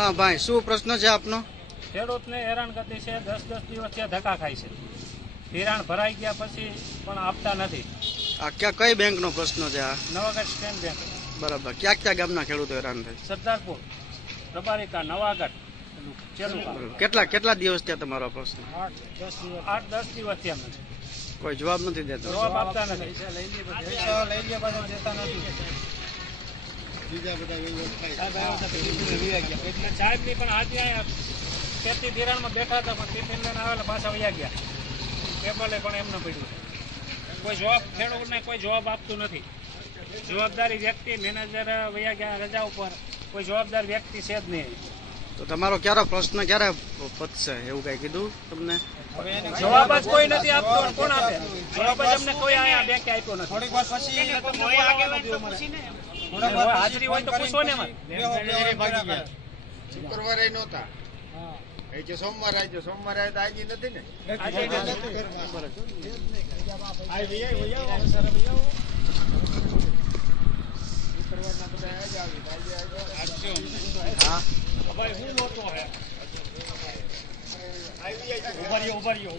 હા ભાઈ, શું પ્રશ્ન છે આપનો? ખેડૂતને હેરાનગતિ છે, 10 દિવસથી ધક્કા ખાય છે. ધિરાણ ભરાઈ ગયા પછી પણ આપતા નથી. આ કઈ બેંકનો પ્રશ્ન છે આ? Navagadh state bank. બરાબર. ક્યાં ગામના ખેડૂતો હેરાન થાય? સરદારપુર, રબારિકા, નવાગઢ. કેટલા દિવસ ત્યાં તમારો પ્રશ્ન? 8-10 દિવસથી અમને કોઈ જવાબ નથી દેતો. જવાબ આપતા નથી. સાહેબ ની પણ આજે ખેતી ધિરાણમાં બેઠા હતા, પણ ટિફિન લઈને આવેલા પાછા વયા ગયા. પેપર પણ એમને પડ્યું. કોઈ જવાબ, ખેડૂતને કોઈ જવાબ આપતું નથી. જવાબદારી વ્યક્તિ, મેનેજર વયા ગયા રજા ઉપર, કોઈ જવાબદાર વ્યક્તિ છે જ નહીં. તો તમારો પ્રશ્ન ક્યારે પતશે એવું કઈ કીધું તમને? જવાબ જ કોઈ નથી આપતો. કોણ આપે જવાબ? જ અમને કોઈ અહીંયા બેંકે આપ્યો નથી. થોડીક વાર પછી હાજરી હોય તો પૂછો ને. શુક્રવારે નહોતા, સોમવારે આવજો. સોમવારે આવે તો આજે નથી ને. ઉભા રહ્યો.